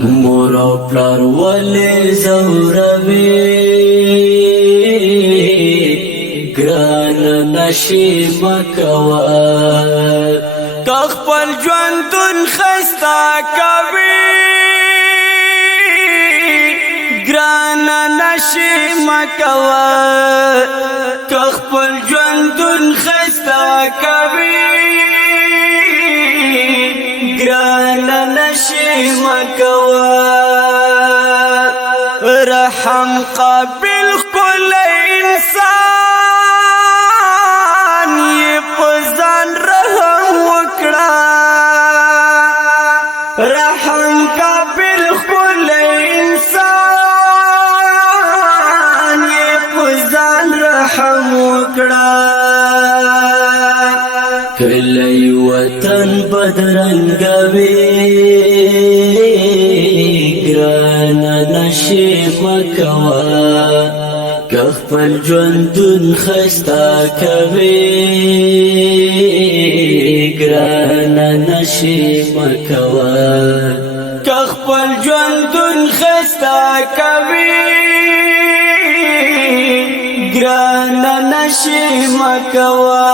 مور او پلار ولې زوروي ګران نشي مکوا که خپل ژوندون خسته کوي ګران نشي مکوا که خپل ژوندون خسته کوي ګران نشي مکوا رحم قابل کل انسان یہ پزان رحم وکړه رحم قابل کل انسان یہ پزان رحم وکړه کلی وطن بدرنګوي ګران نشي مکوا که خپل ژوندون خسته کوي ګران نشي مکوا که خپل ژوندون خسته کوي ګران نشي مکوا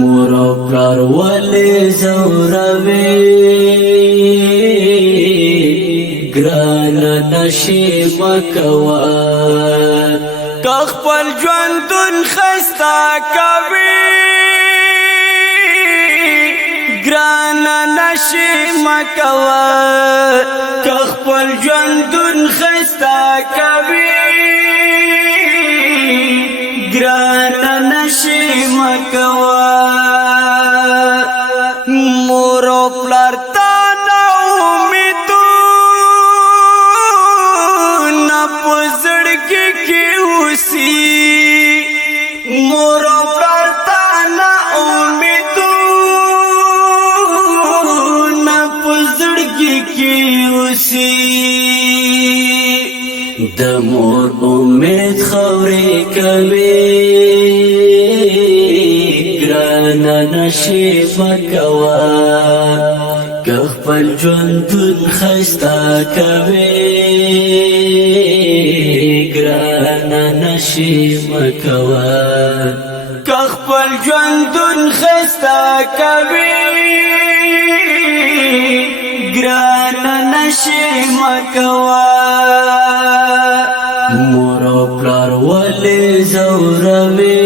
مور او پلار ولې زوروي ګران نشي مکوا که خپل ژوندون خسته کوي ګران نشي مکوا که خپل ژوندون خسته کوي ګران نشي مکوا مور او پلار تا نه امیدونه په زړګي کې اوسي مور او پلار تا نه امیدونه په زړګي کې اوسي د مور امید خورې کوي ګران نشي مکوا که خپل ژوندون خسته کوي ګران نشي مکوا که خپل ژوندون خسته کوي ګران نشي مکوا مور او پلار ولې زوروي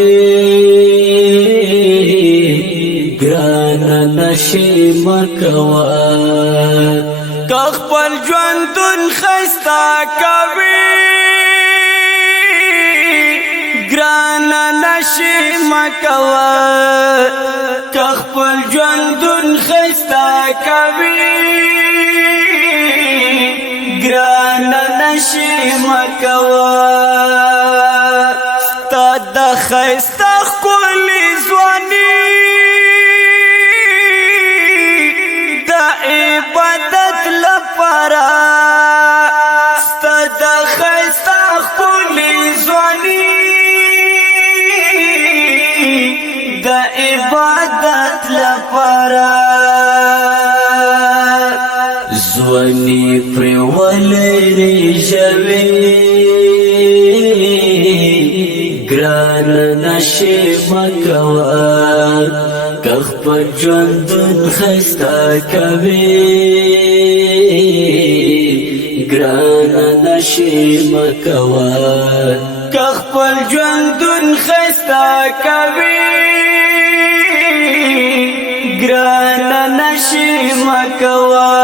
ګران نشي مکوا که خپل ژوندون خسته کوي ګران نشي مکوا که خپل ژوندون خسته کوي ګران نشي مکوا تا د خسته ښکلې ځواني د عبادت لپاره ستا د خسته ښکلې ځواني د عبادت لپاره ځواني پرې ولري ژوي ګران نشي مکوا که خپل ژوندون خسته کوي ګران نشي مکوا که خپل ژوندون خسته کوي ګران نشي مکوا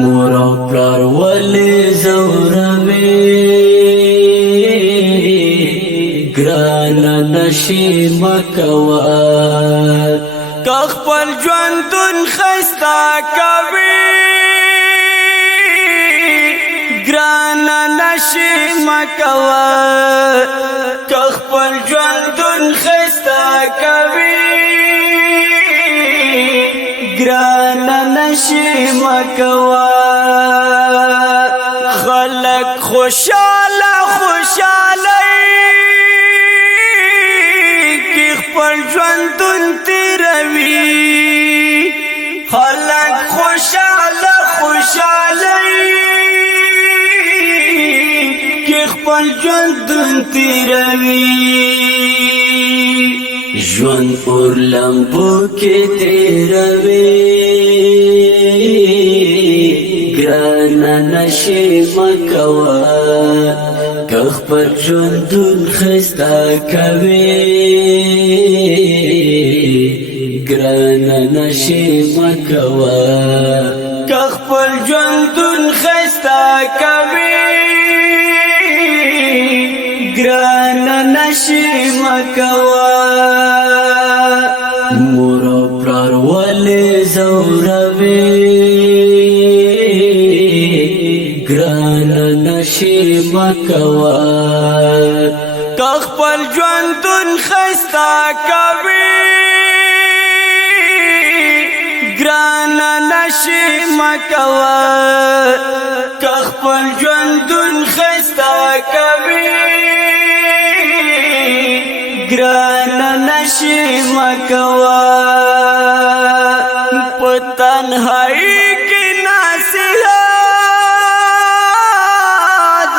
مور او پلار ولې زوروي ګران نشي مکوا که خپل ژوندون خسته کوي ګران نشي مکوا که خپل ژوندون خسته کوي ګران نشي مکوا خلق خوشاله خوشاله کی خپل ژوندون تیروي خلق خوشاله کې خپل ژوند تیروي ژوند پر لمبو کې تیروي ګرانه نشي مکوه که خپل ژوندون ښایسته کوي ګرانه نشي مکوه که خپل ژوندون ښایسته کوي ګرانه نشي مکوه مور او پلار ولې ځوروي ګرانه نشي مکوه که خپل ژوندون ښایسته کوي ګرانه نشي مکوه که خپل ژوندون ښایسته کوي ګرانه نشي مکوه په تنهایي کې نصیحت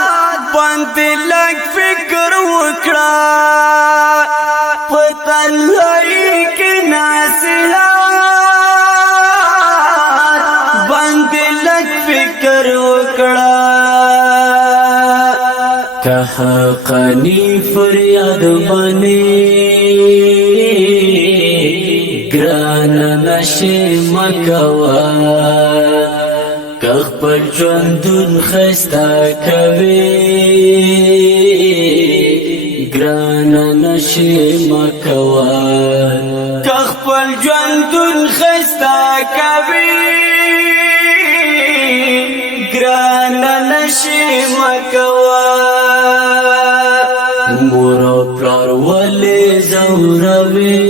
باندې لږ فکر وکړه په تنهایي کې نصیحت باندې لږ فکر وکړه که حقانی فریاد بنی ګرانه نشي مکوه که خپل ژوندون ښایسته کوي ګرانه نشي مکوه که خپل ژوندون ښایسته کوي ګرانه نشي مکوه مور او پلار ولې ځوروي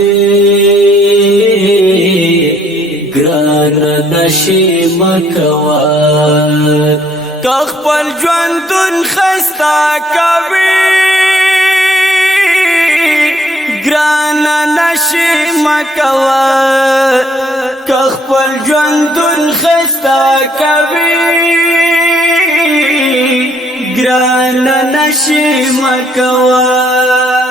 ګرانه نشي مکوه که خپل ژوندون ښایسته کوي ګرانه نشي مکوه که خپل ژوندون ښایسته کوي ګرانه نشي مکوه